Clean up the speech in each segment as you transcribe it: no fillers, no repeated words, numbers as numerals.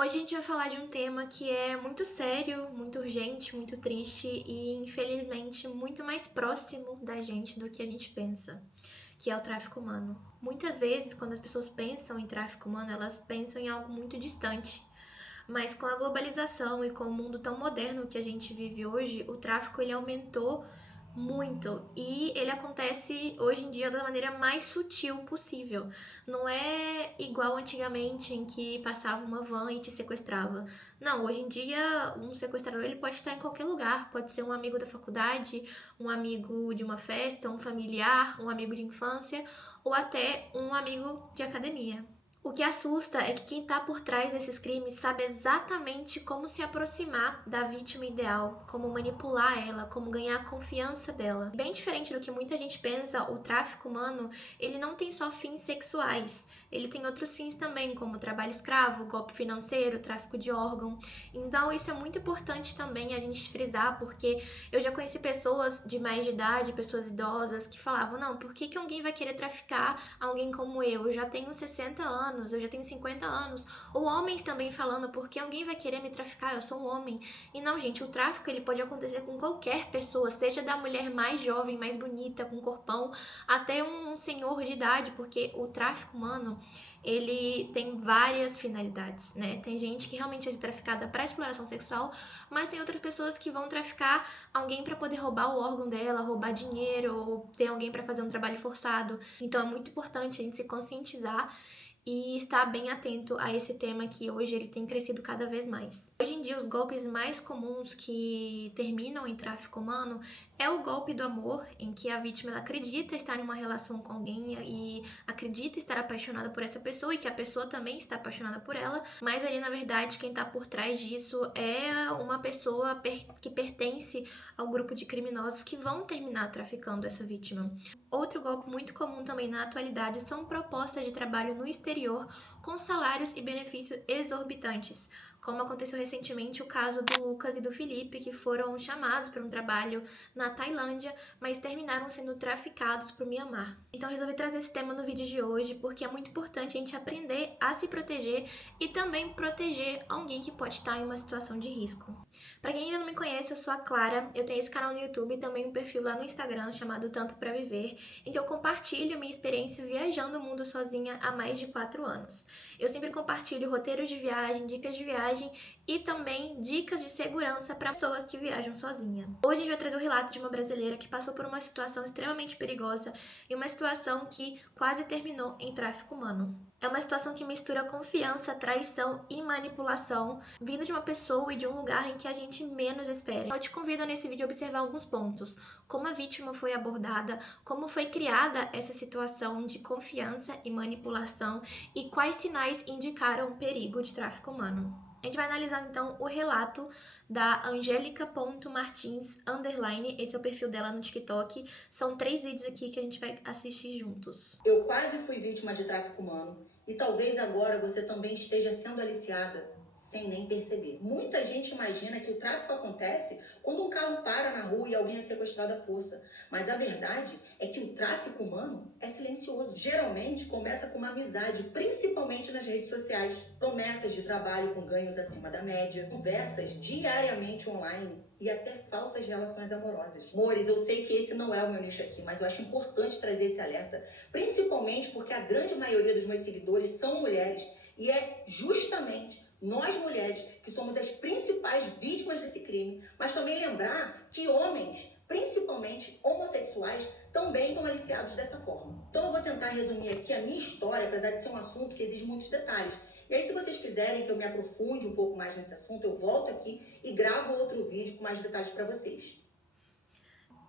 Hoje a gente vai falar de um tema que é muito sério, muito urgente, muito triste e, infelizmente, muito mais próximo da gente do que a gente pensa, que é o tráfico humano. Muitas vezes, quando as pessoas pensam em tráfico humano, elas pensam em algo muito distante. Mas com a globalização e com o mundo tão moderno que a gente vive hoje, o tráfico ele aumentou muito e ele acontece hoje em dia da maneira mais sutil possível. Não é igual antigamente em que passava uma van e te sequestrava. Não, hoje em dia um sequestrador ele pode estar em qualquer lugar, pode ser um amigo da faculdade, um amigo de uma festa, um familiar, um amigo de infância ou até um amigo de academia. O que assusta é que quem está por trás desses crimes sabe exatamente como se aproximar da vítima ideal, como manipular ela, como ganhar a confiança dela. Bem diferente do que muita gente pensa, o tráfico humano, ele não tem só fins sexuais, ele tem outros fins também, como trabalho escravo, golpe financeiro, tráfico de órgão. Então isso é muito importante também a gente frisar, porque eu já conheci pessoas de mais de idade, pessoas idosas, que falavam, não, por que alguém vai querer traficar alguém como eu? Eu já tenho 60 anos, eu já tenho 50 anos. Ou homens também falando, por que alguém vai querer me traficar? Eu sou um homem. E não, gente, o tráfico ele pode acontecer com qualquer pessoa, seja da mulher mais jovem, mais bonita, com corpão, até um senhor de idade, porque o tráfico humano, ele tem várias finalidades, né? Tem gente que realmente vai ser traficada para exploração sexual, mas tem outras pessoas que vão traficar alguém para poder roubar o órgão dela, roubar dinheiro, ou ter alguém para fazer um trabalho forçado. Então é muito importante a gente se conscientizar e estar bem atento a esse tema que hoje ele tem crescido cada vez mais. Hoje em dia, os golpes mais comuns que terminam em tráfico humano é o golpe do amor, em que a vítima ela acredita estar em uma relação com alguém e acredita estar apaixonada por essa pessoa e que a pessoa também está apaixonada por ela, mas ali na verdade quem está por trás disso é uma pessoa que pertence ao grupo de criminosos que vão terminar traficando essa vítima. Outro golpe muito comum também na atualidade são propostas de trabalho no exterior com salários e benefícios exorbitantes, como aconteceu recentemente o caso do Lucas e do Felipe, que foram chamados para um trabalho na Tailândia, mas terminaram sendo traficados para o Mianmar. Então resolvi trazer esse tema no vídeo de hoje, porque é muito importante a gente aprender a se proteger e também proteger alguém que pode estar em uma situação de risco. Para quem ainda não me conhece, eu sou a Clara, eu tenho esse canal no YouTube e também um perfil lá no Instagram chamado Tanto Pra Viver, em que eu compartilho minha experiência viajando o mundo sozinha há mais de 4 anos. Eu sempre compartilho roteiros de viagem, dicas de viagem e também dicas de segurança para pessoas que viajam sozinha. Hoje a gente vai trazer o relato de uma brasileira que passou por uma situação extremamente perigosa e uma situação que quase terminou em tráfico humano. É uma situação que mistura confiança, traição e manipulação, vindo de uma pessoa e de um lugar em que a gente menos espera. Eu te convido nesse vídeo a observar alguns pontos: como a vítima foi abordada, como foi criada essa situação de confiança e manipulação e quais sinais indicaram o perigo de tráfico humano. A gente vai analisar então o relato da Angélica.martins_, esse é o perfil dela no TikTok. São 3 vídeos aqui que a gente vai assistir juntos. Eu quase fui vítima de tráfico humano e talvez agora você também esteja sendo aliciada sem nem perceber. Muita gente imagina que o tráfico acontece quando um carro para na rua e alguém é sequestrado à força. Mas a verdade é que o tráfico humano é silencioso. Geralmente começa com uma amizade, principalmente nas redes sociais. Promessas de trabalho com ganhos acima da média, conversas diariamente online e até falsas relações amorosas. Amores, eu sei que esse não é o meu nicho aqui, mas eu acho importante trazer esse alerta, principalmente porque a grande maioria dos meus seguidores são mulheres e é justamente nós mulheres que somos as principais vítimas desse crime, mas também lembrar que homens, principalmente homossexuais, também são aliciados dessa forma. Então eu vou tentar resumir aqui a minha história, apesar de ser um assunto que exige muitos detalhes. E aí, se vocês quiserem que eu me aprofunde um pouco mais nesse assunto, eu volto aqui e gravo outro vídeo com mais detalhes para vocês.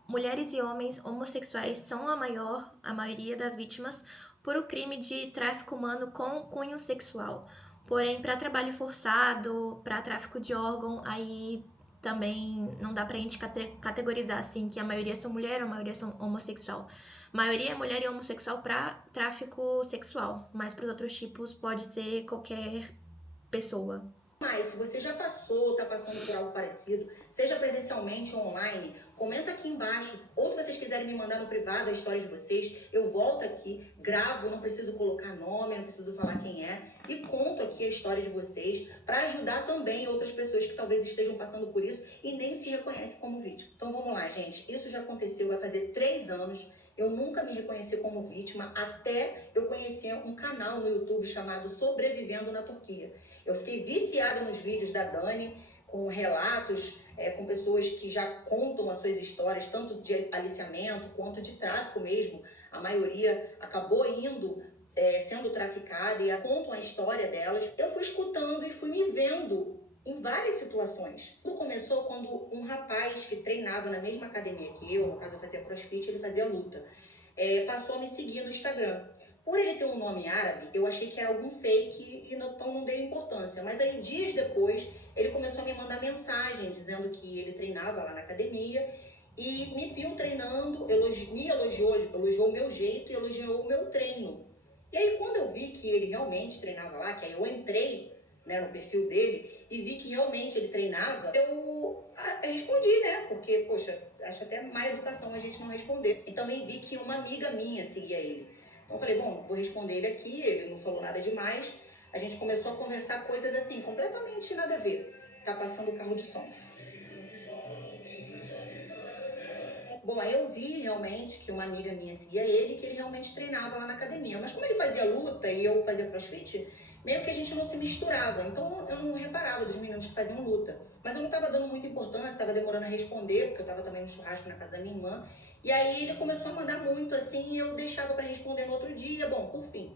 Mulheres e homens homossexuais são a maioria das vítimas por o crime de tráfico humano com cunho sexual. Porém, para trabalho forçado, para tráfico de órgão, aí também não dá pra gente categorizar assim que a maioria são mulher ou a maioria são homossexual. A maioria é mulher e homossexual para tráfico sexual, mas para os outros tipos pode ser qualquer pessoa. Mas se você já passou ou está passando por algo parecido, seja presencialmente ou online, comenta aqui embaixo. Ou se vocês quiserem me mandar no privado a história de vocês, eu volto aqui, gravo, não preciso colocar nome, não preciso falar quem é, e conto aqui a história de vocês para ajudar também outras pessoas que talvez estejam passando por isso e nem se reconhecem como vítima. Então vamos lá, gente. Isso já aconteceu, vai fazer 3 anos. Eu nunca me reconheci como vítima até eu conhecer um canal no YouTube chamado Sobrevivendo na Turquia. Eu fiquei viciada nos vídeos da Dani, com relatos, com pessoas que já contam as suas histórias, tanto de aliciamento quanto de tráfico mesmo. A maioria acabou indo, sendo traficada e contam a história delas. Eu fui escutando e fui me vendo em várias situações. Tudo começou quando um rapaz que treinava na mesma academia que eu, no caso eu fazia crossfit, ele fazia luta, passou a me seguir no Instagram. Por ele ter um nome árabe, eu achei que era algum fake e então não dei importância. Mas aí, dias depois, ele começou a me mandar mensagem dizendo que ele treinava lá na academia e me viu treinando, me elogiou o meu jeito e elogiou o meu treino. E aí, quando eu vi que ele realmente treinava lá, que aí eu entrei, né, no perfil dele e vi que realmente ele treinava, eu respondi, né? Porque, poxa, acho até má educação a gente não responder. E também vi que uma amiga minha seguia ele. Então eu falei, bom, vou responder ele aqui, ele não falou nada demais. A gente começou a conversar coisas assim, completamente nada a ver. Tá passando o carro de som. Bom, aí eu vi realmente que uma amiga minha seguia ele, que ele realmente treinava lá na academia. Mas como ele fazia luta e eu fazia crossfit, meio que a gente não se misturava. Então eu não reparava dos meninos que faziam luta. Mas eu não estava dando muita importância, estava demorando a responder, porque eu estava também no churrasco na casa da minha irmã. E aí ele começou a mandar muito assim, e eu deixava para responder no outro dia. Bom, por fim,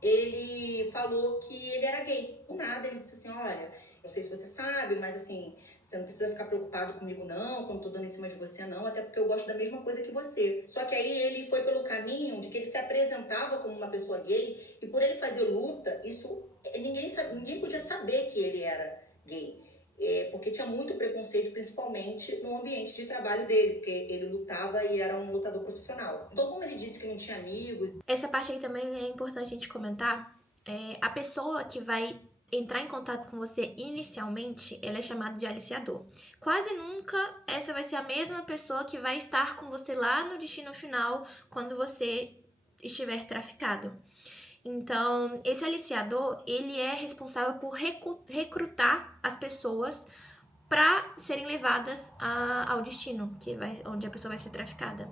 ele falou que ele era gay. Do nada, ele disse assim, olha, não sei se você sabe, mas assim, você não precisa ficar preocupado comigo não, quando tô dando em cima de você não, até porque eu gosto da mesma coisa que você. Só que aí ele foi pelo caminho de que ele se apresentava como uma pessoa gay, e por ele fazer luta, isso ninguém podia saber que ele era gay. Porque tinha muito preconceito, principalmente no ambiente de trabalho dele, porque ele lutava e era um lutador profissional. Então, como ele disse que não tinha amigos... Essa parte aí também é importante a gente comentar. A pessoa que vai entrar em contato com você inicialmente, ela é chamada de aliciador. Quase nunca essa vai ser a mesma pessoa que vai estar com você lá no destino final, quando você estiver traficado. Então, esse aliciador, ele é responsável por recrutar as pessoas para serem levadas ao destino, onde a pessoa vai ser traficada.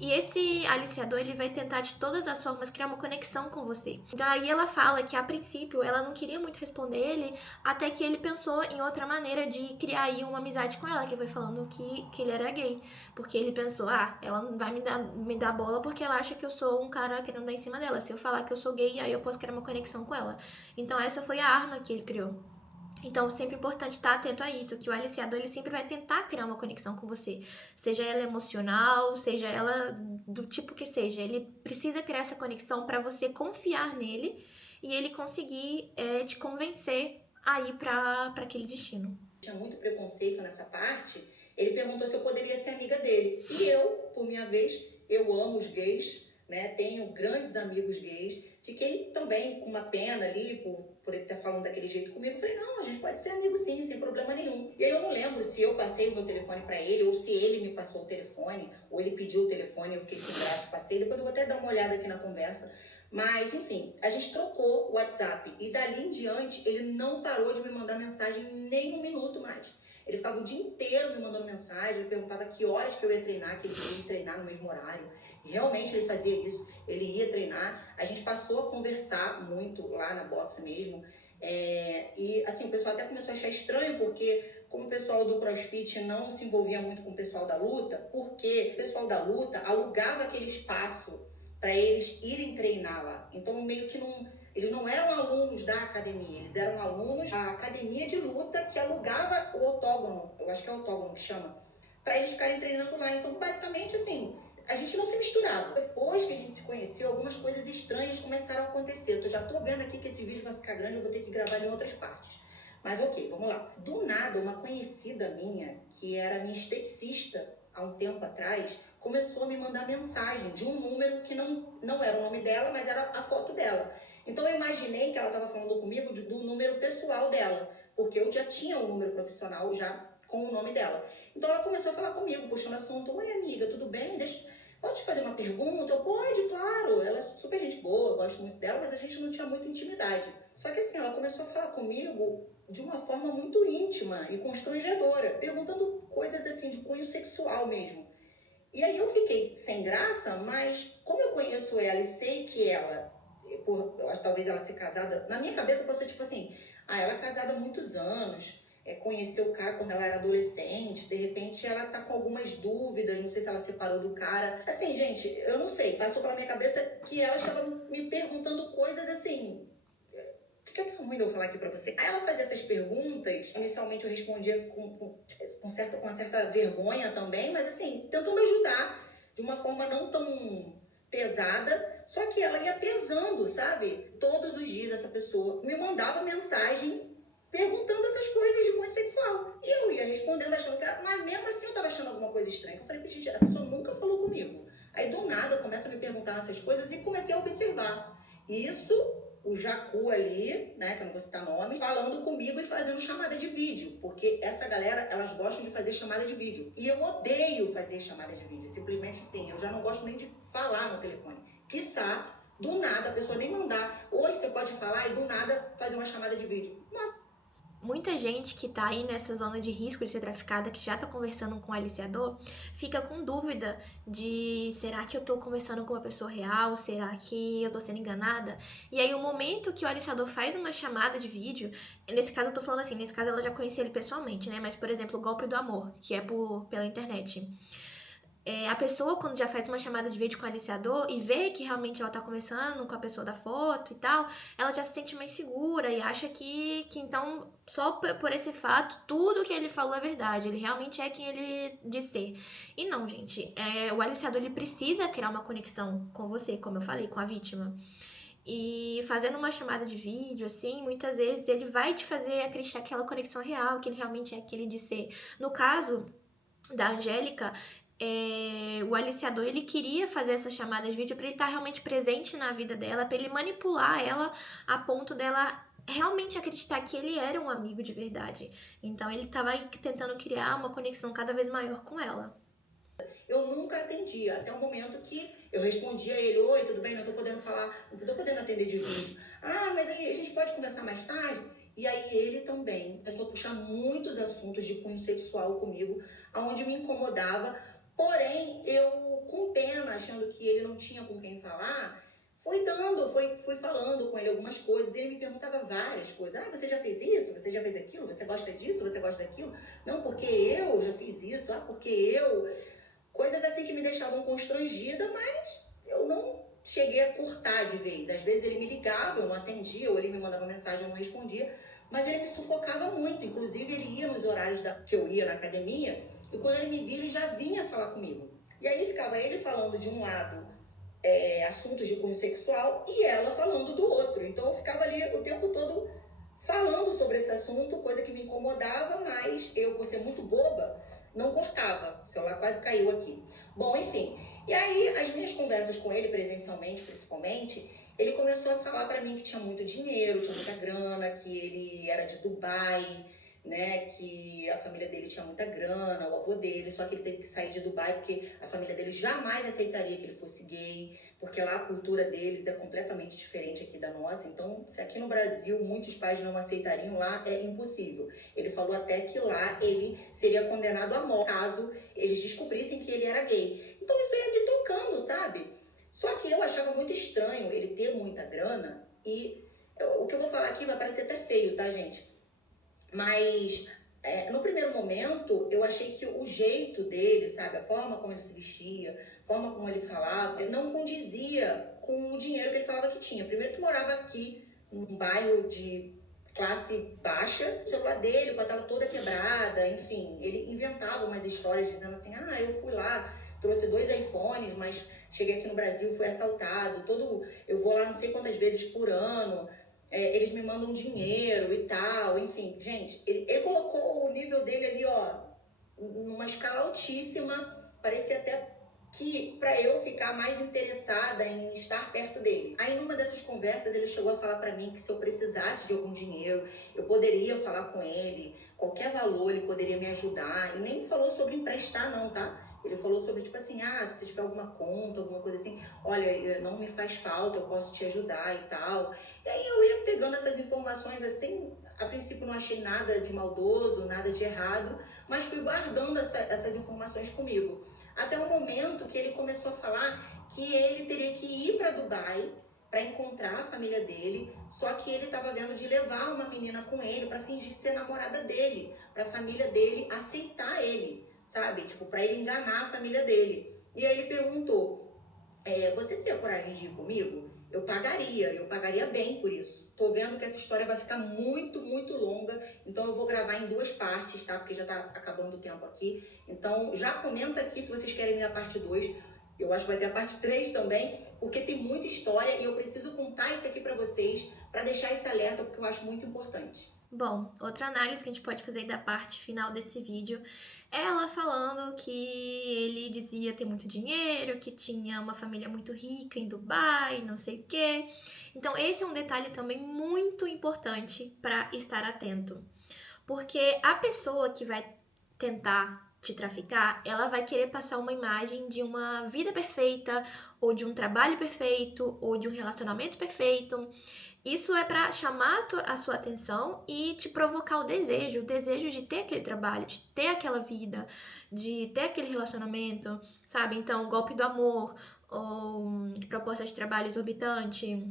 E esse aliciador, ele vai tentar de todas as formas criar uma conexão com você. Então aí ela fala que a princípio ela não queria muito responder ele, até que ele pensou em outra maneira de criar aí uma amizade com ela, que foi falando que ele era gay. Porque ele pensou, ela não vai me dar bola porque ela acha que eu sou um cara querendo dar em cima dela. Se eu falar que eu sou gay, aí eu posso criar uma conexão com ela. Então essa foi a arma que ele criou. Então, sempre é importante estar atento a isso, que o aliciador ele sempre vai tentar criar uma conexão com você, seja ela emocional, seja ela do tipo que seja. Ele precisa criar essa conexão para você confiar nele e ele conseguir te convencer a ir para aquele destino. Tinha muito preconceito nessa parte. Ele perguntou se eu poderia ser amiga dele. E eu, por minha vez, eu amo os gays, né? Tenho grandes amigos gays. Fiquei também com uma pena ali por ele estar falando daquele jeito comigo. Falei, não, a gente pode ser amigo sim, sem problema nenhum. E aí eu não lembro se eu passei o meu telefone para ele ou se ele me passou o telefone ou ele pediu o telefone, eu fiquei sem braço, passei. Depois eu vou até dar uma olhada aqui na conversa. Mas, enfim, a gente trocou o WhatsApp e dali em diante ele não parou de me mandar mensagem nem um minuto mais. Ele ficava o dia inteiro me mandando mensagem, ele perguntava que horas que eu ia treinar, que ele ia treinar no mesmo horário. E realmente ele fazia isso, ele ia treinar. A gente passou a conversar muito lá na boxe mesmo. E assim, o pessoal até começou a achar estranho, porque como o pessoal do CrossFit não se envolvia muito com o pessoal da luta, porque o pessoal da luta alugava aquele espaço para eles irem treinar lá. Então, meio que eles não eram alunos da academia, eles eram alunos da academia de luta que alugava o octógono, eu acho que é o octógono que chama, para eles ficarem treinando lá. Então, basicamente, assim, a gente não se misturava. Depois que a gente se conheceu, algumas coisas estranhas começaram a acontecer. Eu já tô vendo aqui que esse vídeo vai ficar grande, eu vou ter que gravar em outras partes. Mas ok, vamos lá. Do nada, uma conhecida minha, que era minha esteticista há um tempo atrás, começou a me mandar mensagem de um número que não era o nome dela, mas era a foto dela. Então eu imaginei que ela estava falando comigo do número pessoal dela, porque eu já tinha um número profissional já com o nome dela. Então ela começou a falar comigo, puxando assunto. Oi, amiga, tudo bem? Posso te fazer uma pergunta? Eu, pode, claro. Ela é super gente boa, eu gosto muito dela, mas a gente não tinha muita intimidade. Só que assim, ela começou a falar comigo de uma forma muito íntima e constrangedora, perguntando coisas assim de cunho sexual mesmo. E aí eu fiquei sem graça, mas como eu conheço ela e sei que ela, talvez ela ser casada, na minha cabeça pode ser tipo assim, ela é casada há muitos anos, conheceu o cara quando ela era adolescente, de repente ela tá com algumas dúvidas, não sei se ela separou do cara. Assim, gente, eu não sei, passou pela minha cabeça que ela estava me perguntando coisas assim. Fica até ruim de eu falar aqui pra você. Aí ela fazia essas perguntas, inicialmente eu respondia com uma certa vergonha também, mas assim, tentando ajudar de uma forma não tão pesada, só que ela ia pesando, sabe? Todos os dias essa pessoa me mandava mensagem perguntando essas coisas de cunho sexual. E eu ia respondendo, achando que era... Mas mesmo assim eu tava achando alguma coisa estranha. Eu falei, gente, a pessoa nunca falou comigo. Aí do nada começa a me perguntar essas coisas e comecei a observar. Isso, o Jacu ali, né, que eu não vou citar nome, falando comigo e fazendo chamada de vídeo, porque essa galera, elas gostam de fazer chamada de vídeo. E eu odeio fazer chamada de vídeo, simplesmente assim, eu já não gosto nem de falar no telefone. Quiçá, do nada, a pessoa nem mandar, oi, você pode falar, e do nada fazer uma chamada de vídeo. Nossa. Muita gente que tá aí nessa zona de risco de ser traficada, que já tá conversando com o aliciador, fica com dúvida de será que eu tô conversando com uma pessoa real? Será que eu tô sendo enganada? E aí o momento que o aliciador faz uma chamada de vídeo, nesse caso eu tô falando assim, nesse caso ela já conhecia ele pessoalmente, né? Mas, por exemplo, o golpe do amor, que é pela internet. A pessoa, quando já faz uma chamada de vídeo com o aliciador e vê que realmente ela tá conversando com a pessoa da foto e tal, ela já se sente mais segura e acha que então, só por esse fato, tudo que ele falou é verdade. Ele realmente é quem ele diz ser. E não, gente. O aliciador, ele precisa criar uma conexão com você, como eu falei, com a vítima. E fazendo uma chamada de vídeo, assim, muitas vezes ele vai te fazer acreditar que aquela conexão é real, que ele realmente é quem ele diz ser. No caso da Angélica, o aliciador, ele queria fazer essa chamada de vídeo para ele estar realmente presente na vida dela, para ele manipular ela a ponto dela realmente acreditar que ele era um amigo de verdade. Então ele estava aí tentando criar uma conexão cada vez maior com ela. Eu nunca atendia, até o momento que eu respondia a ele, oi, tudo bem, não tô podendo falar, não tô podendo atender de vídeo. Mas aí a gente pode conversar mais tarde? E aí ele também começou a puxar muitos assuntos de cunho sexual comigo, aonde me incomodava, porém eu, com pena, achando que ele não tinha com quem falar, fui falando com ele algumas coisas, e ele me perguntava várias coisas. Você já fez isso? Você já fez aquilo? Você gosta disso? Você gosta daquilo? Não, porque eu já fiz isso. Porque eu... Coisas assim que me deixavam constrangida, mas eu não cheguei a cortar de vez. Às vezes ele me ligava, eu não atendia, ou ele me mandava mensagem, eu não respondia, mas ele me sufocava muito. Inclusive, ele ia nos horários que eu ia na academia, e quando ele me via, ele já vinha falar comigo. E aí ficava ele falando de um lado assuntos de cunho sexual e ela falando do outro. Então eu ficava ali o tempo todo falando sobre esse assunto, coisa que me incomodava, mas eu, por ser muito boba, não cortava. O celular quase caiu aqui. Bom, enfim. E aí, as minhas conversas com ele, presencialmente, principalmente, ele começou a falar para mim que tinha muito dinheiro, tinha muita grana, que ele era de Dubai, né, que a família dele tinha muita grana, o avô dele, só que ele teve que sair de Dubai porque a família dele jamais aceitaria que ele fosse gay, porque lá a cultura deles é completamente diferente aqui da nossa. Então, se aqui no Brasil muitos pais não aceitariam, lá é impossível. Ele falou até que lá ele seria condenado à morte caso eles descobrissem que ele era gay. Então isso ia me tocando, sabe? Só que eu achava muito estranho ele ter muita grana e o que eu vou falar aqui vai parecer até feio, tá, gente? Mas no primeiro momento eu achei que o jeito dele, sabe, a forma como ele se vestia, a forma como ele falava, não condizia com o dinheiro que ele falava que tinha. Primeiro que morava aqui, num bairro de classe baixa, o celular dele com a tela toda quebrada, enfim, ele inventava umas histórias dizendo assim, eu fui lá, trouxe 2 iPhones, mas cheguei aqui no Brasil, fui assaltado, eu vou lá não sei quantas vezes por ano, eles me mandam dinheiro e tal, enfim, gente, ele colocou o nível dele ali, ó, numa escala altíssima, parecia até que para eu ficar mais interessada em estar perto dele. Aí numa dessas conversas ele chegou a falar para mim que se eu precisasse de algum dinheiro, eu poderia falar com ele, qualquer valor ele poderia me ajudar, e nem me falou sobre emprestar não, tá? Ele falou sobre, tipo assim, se você tiver alguma conta, alguma coisa assim, olha, não me faz falta, eu posso te ajudar e tal. E aí eu ia pegando essas informações assim, a princípio não achei nada de maldoso, nada de errado, mas fui guardando essas informações comigo. Até o momento que ele começou a falar que ele teria que ir para Dubai para encontrar a família dele, só que ele estava vendo de levar uma menina com ele para fingir ser namorada dele, para a família dele aceitar ele, sabe? Tipo, para ele enganar a família dele. E aí ele perguntou, você teria coragem de ir comigo? Eu pagaria bem por isso. Tô vendo que essa história vai ficar muito, muito longa, então eu vou gravar em 2 partes, tá? Porque já tá acabando o tempo aqui. Então já comenta aqui se vocês querem ver a parte 2. Eu acho que vai ter a parte 3 também, porque tem muita história e eu preciso contar isso aqui pra vocês, pra deixar esse alerta, porque eu acho muito importante. Bom, outra análise que a gente pode fazer da parte final desse vídeo é ela falando que ele dizia ter muito dinheiro, que tinha uma família muito rica em Dubai, não sei o quê. Então, esse é um detalhe também muito importante para estar atento. Porque a pessoa que vai tentar te traficar, ela vai querer passar uma imagem de uma vida perfeita, ou de um trabalho perfeito, ou de um relacionamento perfeito. Isso é para chamar a sua atenção e te provocar o desejo de ter aquele trabalho, de ter aquela vida, de ter aquele relacionamento, sabe? Então, golpe do amor, ou proposta de trabalho exorbitante,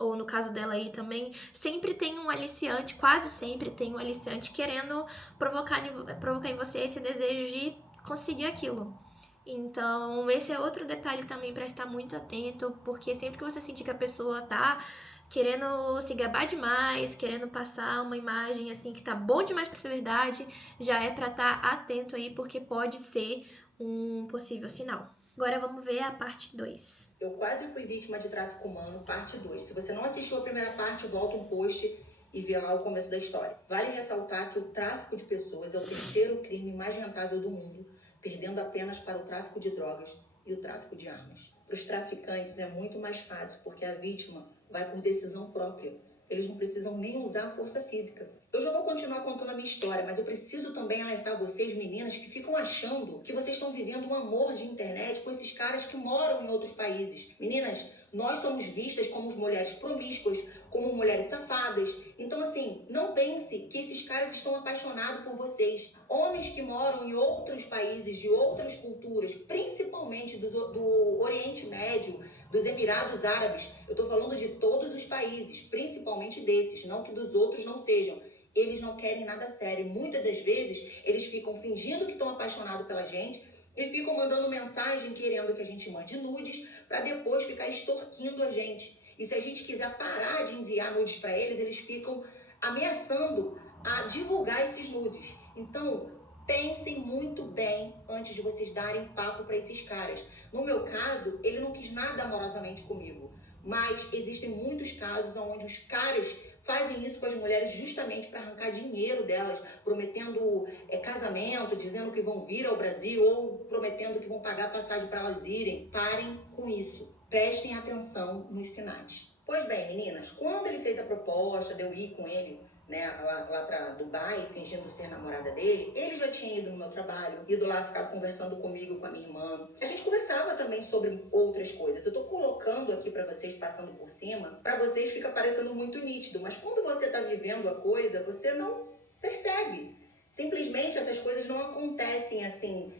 ou no caso dela aí também, sempre tem um aliciante, quase sempre tem um aliciante querendo provocar em você esse desejo de conseguir aquilo. Então, esse é outro detalhe também para estar muito atento, porque sempre que você sentir que a pessoa tá querendo se gabar demais, querendo passar uma imagem assim que tá bom demais para ser verdade, já é para estar atento aí, porque pode ser um possível sinal. Agora vamos ver a parte 2. Eu quase fui vítima de tráfico humano, parte 2. Se você não assistiu a primeira parte, volta um post e vê lá o começo da história. Vale ressaltar que o tráfico de pessoas é o terceiro crime mais rentável do mundo, perdendo apenas para o tráfico de drogas e o tráfico de armas. Para os traficantes é muito mais fácil, porque a vítima vai por decisão própria. Eles não precisam nem usar a força física. Eu já vou continuar contando a minha história, mas eu preciso também alertar vocês, meninas, que ficam achando que vocês estão vivendo um amor de internet com esses caras que moram em outros países. Meninas, nós somos vistas como mulheres promíscuas, como mulheres safadas. Então, assim, não pense que esses caras estão apaixonados por vocês. Homens que moram em outros países, de outras culturas, principalmente do Oriente Médio, dos Emirados Árabes, eu tô falando de todos os países, principalmente desses, não que dos outros não sejam. Eles não querem nada sério. Muitas das vezes, eles ficam fingindo que estão apaixonados pela gente e ficam mandando mensagem querendo que a gente mande nudes para depois ficar extorquindo a gente. E se a gente quiser parar de enviar nudes para eles, eles ficam ameaçando a divulgar esses nudes. Então, pensem muito bem antes de vocês darem papo para esses caras. No meu caso, ele não quis nada amorosamente comigo, mas existem muitos casos onde os caras fazem isso com as mulheres justamente para arrancar dinheiro delas, prometendo casamento, dizendo que vão vir ao Brasil ou prometendo que vão pagar passagem para elas irem. Parem com isso. Prestem atenção nos sinais. Pois bem, meninas, quando ele fez a proposta de eu ir com ele, né, lá para Dubai, fingindo ser namorada dele, ele já tinha ido no meu trabalho, ido lá ficar conversando comigo, com a minha irmã. A gente conversava também sobre outras coisas. Eu tô colocando aqui para vocês, passando por cima, para vocês fica parecendo muito nítido, mas quando você tá vivendo a coisa, você não percebe. Simplesmente essas coisas não acontecem assim,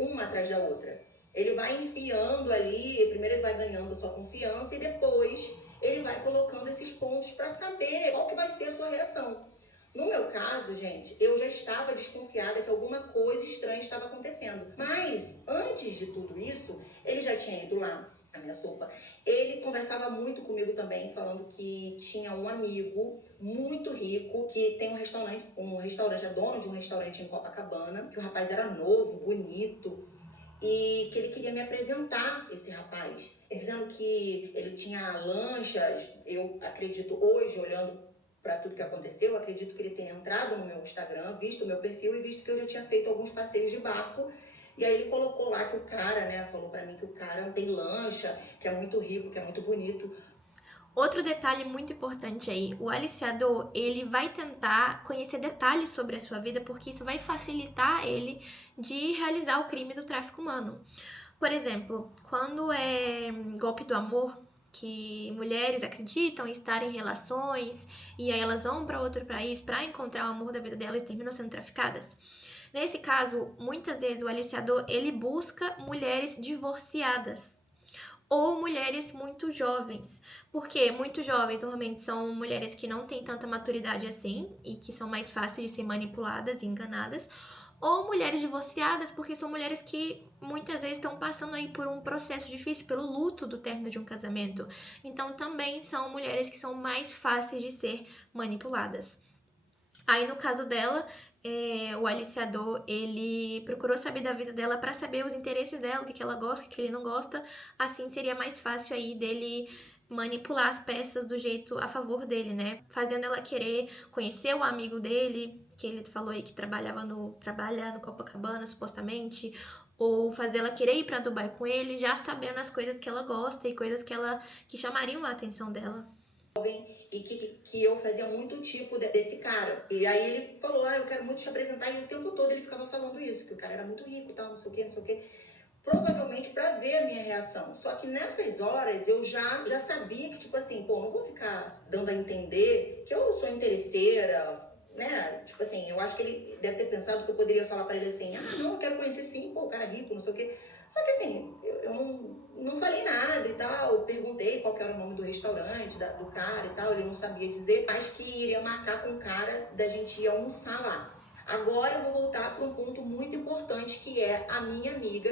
uma atrás da outra. Ele vai enfiando ali, primeiro ele vai ganhando sua confiança e depois ele vai colocando esses pontos para saber qual que vai ser a sua reação. No meu caso, gente, eu já estava desconfiada que alguma coisa estranha estava acontecendo. Mas, antes de tudo isso, ele já tinha ido lá, a minha sopa. Ele conversava muito comigo também, falando que tinha um amigo muito rico, que tem um restaurante, é dono de um restaurante em Copacabana, que o rapaz era novo, bonito, e que ele queria me apresentar esse rapaz, dizendo que ele tinha lanchas. Eu acredito hoje, olhando para tudo que aconteceu, eu acredito que ele tenha entrado no meu Instagram, visto o meu perfil e visto que eu já tinha feito alguns passeios de barco E aí ele colocou lá que o cara, né, falou pra mim que o cara tem lancha, que é muito rico, que é muito bonito. Outro detalhe muito importante aí, o aliciador, ele vai tentar conhecer detalhes sobre a sua vida porque isso vai facilitar ele de realizar o crime do tráfico humano. Por exemplo, quando é golpe do amor, que mulheres acreditam em estar em relações e aí elas vão para outro país para encontrar o amor da vida delas e terminam sendo traficadas. Nesse caso, muitas vezes o aliciador ele busca mulheres divorciadas ou mulheres muito jovens. Porque muito jovens normalmente são mulheres que não têm tanta maturidade assim e que são mais fáceis de ser manipuladas e enganadas, ou mulheres divorciadas, porque são mulheres que muitas vezes estão passando aí por um processo difícil, pelo luto do término de um casamento. Então também são mulheres que são mais fáceis de ser manipuladas. Aí no caso dela, o aliciador, ele procurou saber da vida dela para saber os interesses dela, o que ela gosta, o que ele não gosta. Assim seria mais fácil aí dele manipular as peças do jeito a favor dele, né? Fazendo ela querer conhecer o amigo dele, que ele falou aí que trabalha no Copacabana, supostamente, ou fazer ela querer ir para Dubai com ele, já sabendo as coisas que ela gosta e coisas que chamariam a atenção dela. E que eu fazia muito tipo desse cara. E aí ele falou, eu quero muito te apresentar. E o tempo todo ele ficava falando isso, que o cara era muito rico e tal, não sei o quê, não sei o quê. Provavelmente pra ver a minha reação. Só que nessas horas eu já sabia que, tipo assim, não vou ficar dando a entender que eu sou interesseira, né? Tipo assim, eu acho que ele deve ter pensado que eu poderia falar pra ele assim, não, eu quero conhecer sim, o cara é rico, não sei o quê. Só que assim, eu não falei nada e tal, perguntei qual que era o nome do restaurante, do cara e tal, ele não sabia dizer, mas que iria marcar com o cara da gente ir almoçar lá. Agora eu vou voltar para um ponto muito importante, que é a minha amiga,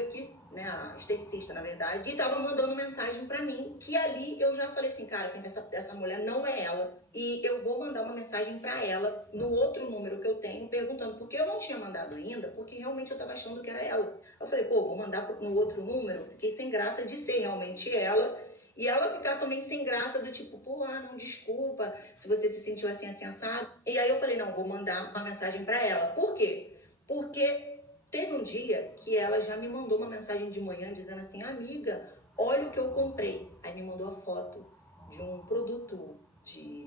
né, a esteticista, na verdade, que estava mandando mensagem para mim, que ali eu já falei assim, cara, essa mulher não é ela, e eu vou mandar uma mensagem para ela no outro número que eu tenho, perguntando, porque eu não tinha mandado ainda, porque realmente eu estava achando que era ela. Eu falei, vou mandar no outro número, fiquei sem graça de ser realmente ela, e ela ficar também sem graça do tipo, não, desculpa, se você se sentiu assim, assim, assado. E aí eu falei, não, vou mandar uma mensagem para ela. Por quê? Porque teve um dia que ela já me mandou uma mensagem de manhã dizendo assim, amiga, olha o que eu comprei. Aí me mandou a foto de um produto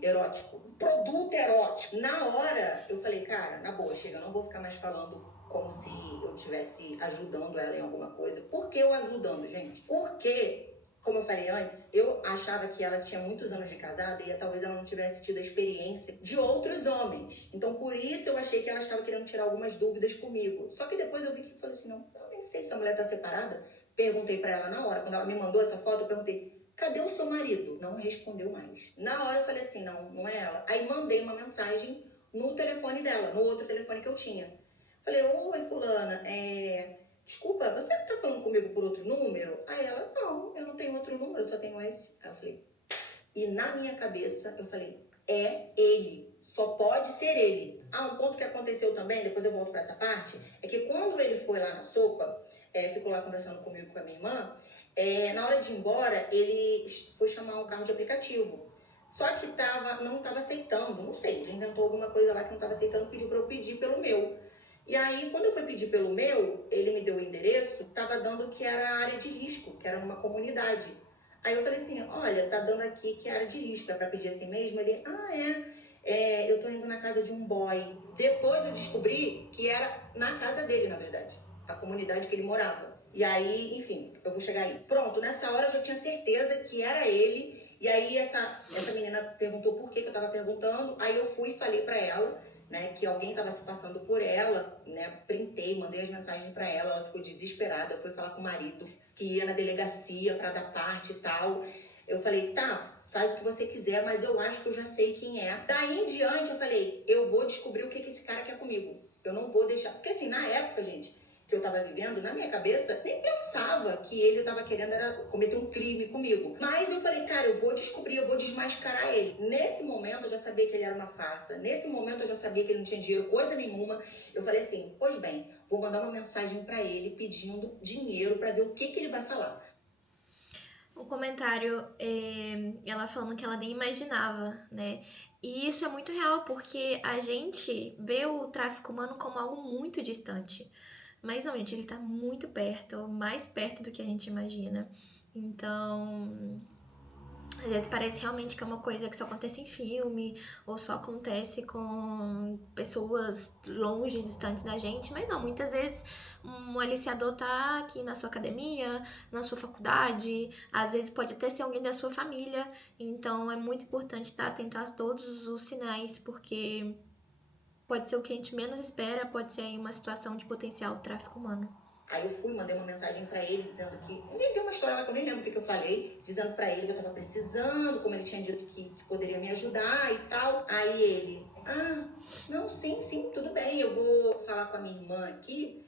erótico. Um produto erótico. Na hora, eu falei, cara, na boa, chega, eu não vou ficar mais falando como se eu estivesse ajudando ela em alguma coisa. Por que eu ajudando, gente? Porque, como eu falei antes, eu achava que ela tinha muitos anos de casada e talvez ela não tivesse tido a experiência de outros homens. Então, por isso eu achei que ela estava querendo tirar algumas dúvidas comigo. Só que depois eu vi que eu falei assim, não, eu nem sei se a mulher tá separada. Perguntei para ela na hora, quando ela me mandou essa foto, eu perguntei, cadê o seu marido? Não respondeu mais. Na hora eu falei assim, não é ela. Aí mandei uma mensagem no telefone dela, no outro telefone que eu tinha. Falei, oi fulana, desculpa, você tá falando comigo por outro número? Aí ela, não, eu não tenho outro número, eu só tenho esse. Aí eu falei, e na minha cabeça eu falei, é ele, só pode ser ele. Um ponto que aconteceu também, depois eu volto pra essa parte, é que quando ele foi lá na sopa, ficou lá conversando comigo com a minha irmã, na hora de ir embora, ele foi chamar um carro de aplicativo. Só que não estava aceitando, não sei, ele inventou alguma coisa lá que não estava aceitando, pediu para eu pedir pelo meu. E aí, quando eu fui pedir pelo meu, ele me deu o endereço, estava dando que era área de risco, que era numa comunidade. Aí eu falei assim, olha, tá dando aqui que é área de risco, é para pedir assim mesmo? Ele, eu tô indo na casa de um boy. Depois eu descobri que era na casa dele, na verdade, a comunidade que ele morava. E aí, enfim, eu vou chegar aí. Pronto, nessa hora eu já tinha certeza que era ele. E aí essa menina perguntou por que eu tava perguntando. Aí eu fui e falei pra ela, né, que alguém estava se passando por ela, né, printei, mandei as mensagens para ela ficou desesperada, foi falar com o marido, que ia na delegacia para dar parte e tal. Eu falei, tá, faz o que você quiser, mas eu acho que eu já sei quem é. Daí em diante eu falei, eu vou descobrir o que esse cara quer comigo. Eu não vou deixar, porque assim, na época, gente, que eu tava vivendo, na minha cabeça, nem pensava que ele tava querendo era cometer um crime comigo. Mas eu falei, cara, eu vou descobrir, eu vou desmascarar ele. Nesse momento eu já sabia que ele era uma farsa. Nesse momento eu já sabia que ele não tinha dinheiro, coisa nenhuma. Eu falei assim, pois bem, vou mandar uma mensagem para ele pedindo dinheiro para ver o que ele vai falar. Um comentário, ela falando que ela nem imaginava, né? E isso é muito real, porque a gente vê o tráfico humano como algo muito distante. Mas não, gente, ele tá muito perto, mais perto do que a gente imagina. Então, às vezes parece realmente que é uma coisa que só acontece em filme, ou só acontece com pessoas longe, distantes da gente, mas não, muitas vezes um aliciador tá aqui na sua academia, na sua faculdade, às vezes pode até ser alguém da sua família, então é muito importante estar atento a todos os sinais, porque pode ser o que a gente menos espera, pode ser aí uma situação de potencial tráfico humano. Aí eu fui, mandei uma mensagem pra ele dizendo que... Inventei uma história lá que eu nem lembro o que eu falei. Dizendo pra ele que eu tava precisando, como ele tinha dito que poderia me ajudar e tal. Aí ele... não, sim, tudo bem. Eu vou falar com a minha irmã aqui,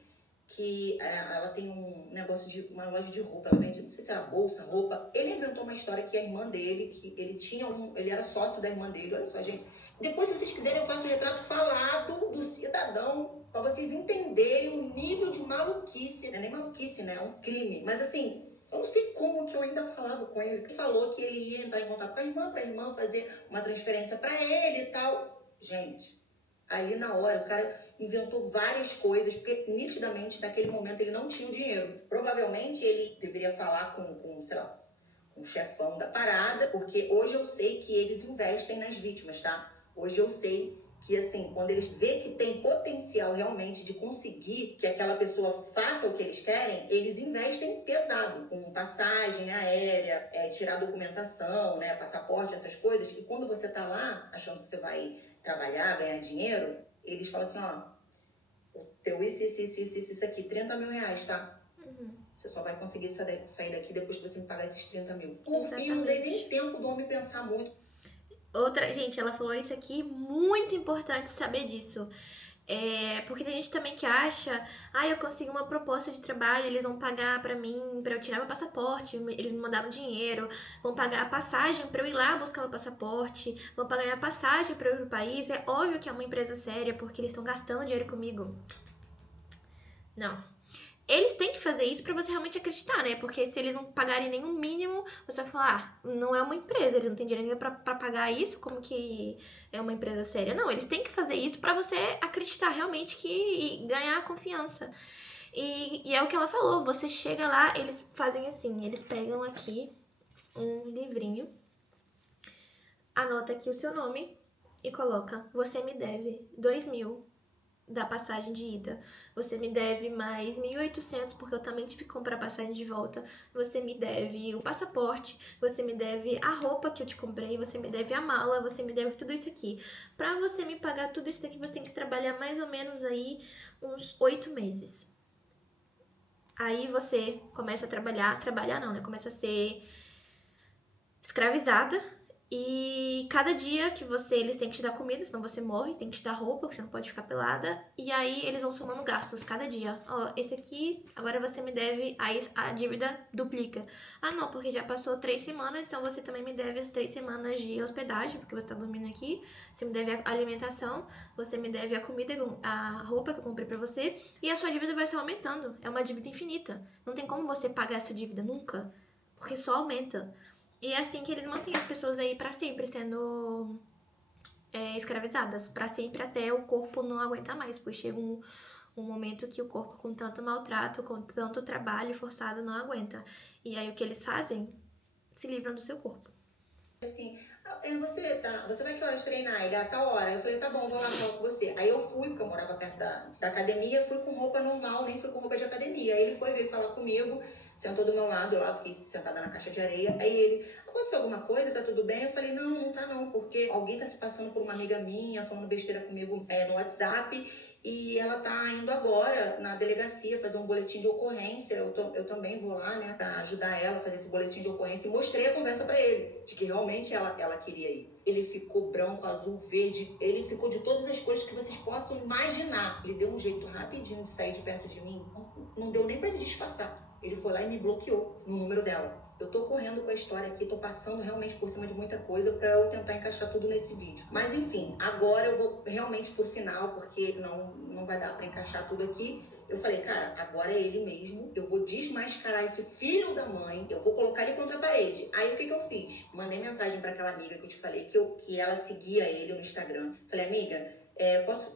que ela tem um negócio de... uma loja de roupa. Ela vende, não sei se era bolsa, roupa. Ele inventou uma história que a irmã dele, que ele tinha ele era sócio da irmã dele. Olha só, gente. Depois, se vocês quiserem, eu faço um retrato falado do cidadão, para vocês entenderem o nível de maluquice. Não é nem maluquice, né? É um crime. Mas assim, eu não sei como que eu ainda falava com ele. Ele falou que ele ia entrar em contato com a irmã, para a irmã fazer uma transferência para ele e tal. Gente, ali na hora, o cara inventou várias coisas, porque nitidamente, naquele momento, ele não tinha o dinheiro. Provavelmente, ele deveria falar com sei lá, com o chefão da parada, porque hoje eu sei que eles investem nas vítimas, tá? Hoje eu sei que, assim, quando eles vê que tem potencial realmente de conseguir que aquela pessoa faça o que eles querem, eles investem pesado, com passagem aérea, tirar documentação, né, passaporte, essas coisas. E quando você tá lá, achando que você vai trabalhar, ganhar dinheiro, eles falam assim, ó, o teu isso aqui, 30 mil reais, tá? Você só vai conseguir sair daqui depois que você me pagar esses 30 mil. Por fim, não dei nem tempo do homem pensar muito. Outra, gente, ela falou isso aqui, muito importante saber disso. Porque tem gente também que acha, eu consigo uma proposta de trabalho, eles vão pagar pra mim, pra eu tirar meu passaporte, eles me mandaram dinheiro, vão pagar a passagem pra eu ir lá buscar meu passaporte, vão pagar minha passagem pra eu ir pro país. É óbvio que é uma empresa séria, porque eles estão gastando dinheiro comigo. Não. Eles têm que fazer isso pra você realmente acreditar, né? Porque se eles não pagarem nenhum mínimo, você vai falar, não é uma empresa, eles não têm dinheiro nenhum pra pagar isso, como que é uma empresa séria? Não, eles têm que fazer isso pra você acreditar realmente e ganhar confiança. E é o que ela falou, você chega lá, eles fazem assim, eles pegam aqui um livrinho, anota aqui o seu nome e coloca, você me deve 2.000 da passagem de ida. Você me deve mais 1.800 porque eu também tive que comprar passagem de volta. Você me deve o passaporte, você me deve a roupa que eu te comprei, você me deve a mala, você me deve tudo isso aqui. Pra você me pagar tudo isso daqui, você tem que trabalhar mais ou menos aí uns 8 meses. Aí você começa a trabalhar não, né? Começa a ser escravizada. E cada dia que eles têm que te dar comida, senão você morre, tem que te dar roupa, porque você não pode ficar pelada. E aí eles vão somando gastos cada dia. Esse aqui, agora você me deve, aí a dívida duplica. Não, porque já passou 3 semanas, então você também me deve as 3 semanas de hospedagem, porque você tá dormindo aqui. Você me deve a alimentação, você me deve a comida, a roupa que eu comprei pra você. E a sua dívida vai só aumentando. É uma dívida infinita. Não tem como você pagar essa dívida nunca, porque só aumenta. E é assim que eles mantêm as pessoas aí pra sempre sendo escravizadas, pra sempre até o corpo não aguentar mais, porque chega um momento que o corpo com tanto maltrato, com tanto trabalho forçado não aguenta. E aí o que eles fazem? Se livram do seu corpo. Assim, você vai que horas treinar? Ele, tal hora. Eu falei, tá bom, vou lá falar com você. Aí eu fui, porque eu morava perto da academia, fui com roupa normal, nem fui com roupa de academia. Aí ele veio falar comigo, sentou do meu lado lá, fiquei sentada na caixa de areia. Aí ele, aconteceu alguma coisa? Tá tudo bem? Eu falei, não tá não, porque alguém tá se passando por uma amiga minha, falando besteira comigo no WhatsApp. E ela tá indo agora na delegacia fazer um boletim de ocorrência. Eu também vou lá, né, pra ajudar ela a fazer esse boletim de ocorrência. E mostrei a conversa pra ele, de que realmente ela queria ir. Ele ficou branco, azul, verde. Ele ficou de todas as cores que vocês possam imaginar. Ele deu um jeito rapidinho de sair de perto de mim. Não deu nem pra ele disfarçar. Ele foi lá e me bloqueou no número dela. Eu tô correndo com a história aqui, tô passando realmente por cima de muita coisa pra eu tentar encaixar tudo nesse vídeo. Mas enfim, agora eu vou realmente pro final, porque senão não vai dar pra encaixar tudo aqui. Eu falei, cara, agora é ele mesmo, eu vou desmascarar esse filho da mãe, eu vou colocar ele contra a parede. Aí o que eu fiz? Mandei mensagem pra aquela amiga que eu te falei, que ela seguia ele no Instagram. Falei, amiga,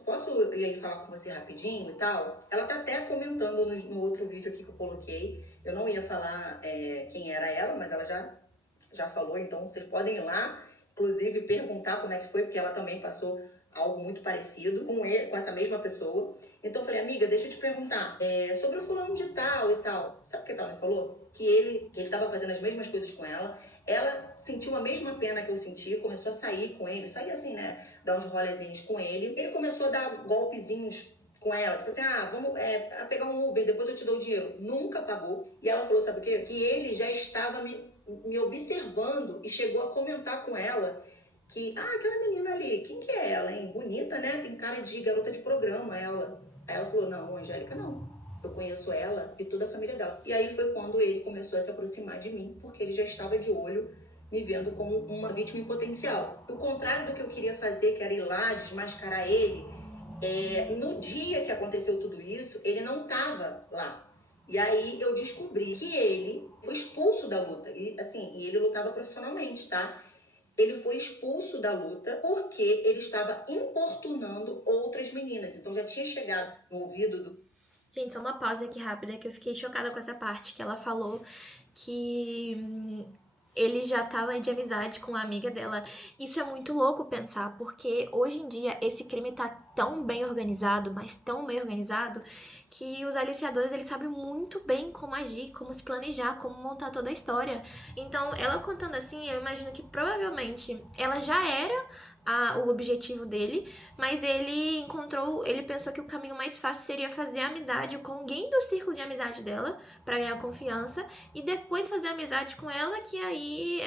Posso ir aí falar com você rapidinho e tal? Ela tá até comentando no outro vídeo aqui que eu coloquei. Eu não ia falar quem era ela, mas ela já falou, então vocês podem ir lá, inclusive perguntar como é que foi, porque ela também passou algo muito parecido com essa mesma pessoa. Então eu falei, amiga, deixa eu te perguntar, sobre o fulano de tal e tal. Sabe o que ela me falou? Que ele estava fazendo as mesmas coisas com ela. Ela sentiu a mesma pena que eu senti, começou a sair com ele, sair assim, né? Dar uns rolezinhos com ele. Ele começou a dar golpezinhos com ela, tipo assim, vamos pegar um Uber, depois eu te dou o dinheiro. Nunca pagou. E ela falou, sabe o quê? Que ele já estava me observando e chegou a comentar com ela que, aquela menina ali, quem que é ela, hein? Bonita, né? Tem cara de garota de programa, ela. Aí ela falou, não, Angélica, não. Eu conheço ela e toda a família dela. E aí foi quando ele começou a se aproximar de mim, porque ele já estava de olho, me vendo como uma vítima em potencial. O contrário do que eu queria fazer, que era ir lá, desmascarar ele, no dia que aconteceu tudo isso, ele não estava lá. E aí eu descobri que ele foi expulso da luta. E assim, ele lutava profissionalmente, tá? Ele foi expulso da luta porque ele estava importunando outras meninas. Então já tinha chegado no ouvido do... Gente, só uma pausa aqui rápida, que eu fiquei chocada com essa parte que ela falou que ele já tava de amizade com a amiga dela. Isso é muito louco pensar, porque hoje em dia esse crime tá tão bem organizado, mas tão bem organizado, que os aliciadores, eles sabem muito bem como agir, como se planejar, como montar toda a história. Então, ela contando assim, eu imagino que provavelmente ela já era o objetivo dele, mas ele pensou que o caminho mais fácil seria fazer amizade com alguém do círculo de amizade dela, pra ganhar confiança, e depois fazer amizade com ela, que aí